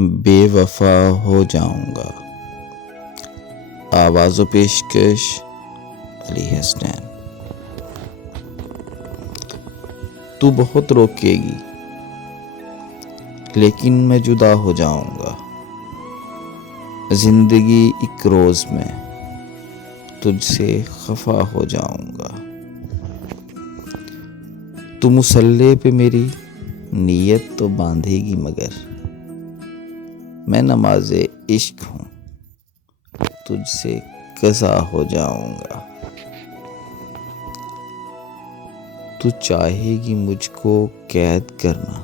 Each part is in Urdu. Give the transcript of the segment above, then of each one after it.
بے وفا ہو جاؤں گا۔ آواز و پیشکش علی حسنین۔ تو بہت روکے گی لیکن میں جدا ہو جاؤں گا۔ زندگی ایک روز میں تجھ سے خفا ہو جاؤں گا۔ تو مصلے پہ میری نیت تو باندھے گی مگر میں نماز عشق ہوں، تجھ سے قضا ہو جاؤں گا۔ تو چاہے گی مجھ کو قید کرنا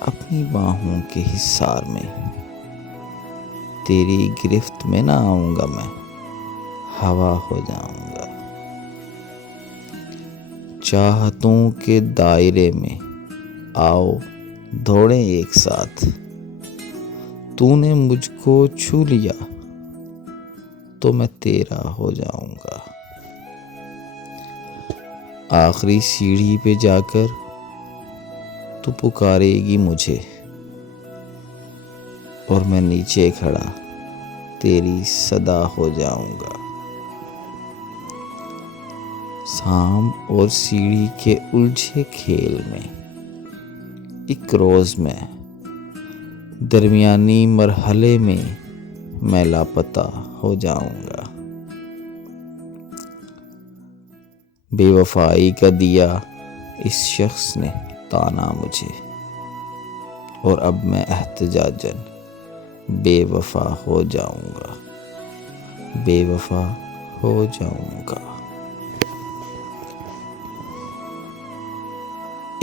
اپنی باہوں کے حصار میں، تیری گرفت میں نہ آؤں گا، میں ہوا ہو جاؤں گا۔ چاہتوں کے دائرے میں آؤ دوڑیں ایک ساتھ، تو نے مجھ کو چھو لیا تو میں تیرا ہو جاؤں گا۔ آخری سیڑھی پہ جا کر تو پکارے گی مجھے اور میں نیچے کھڑا تیری صدا ہو جاؤں گا۔ سانپ اور سیڑھی کے الجھے کھیل میں ایک روز میں درمیانی مرحلے میں لاپتہ ہو جاؤں گا۔ بے وفائی کا دیا اس شخص نے تانا مجھے، اور اب میں احتجاجاً بے وفا ہو جاؤں گا، بے وفا ہو جاؤں گا۔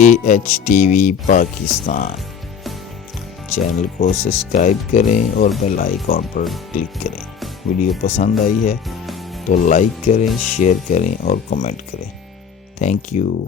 AHTV پاکستان چینل کو سبسکرائب کریں اور بیل آئیکن پر کلک کریں۔ ویڈیو پسند آئی ہے تو لائک کریں، شیئر کریں اور کمنٹ کریں۔ Thank you.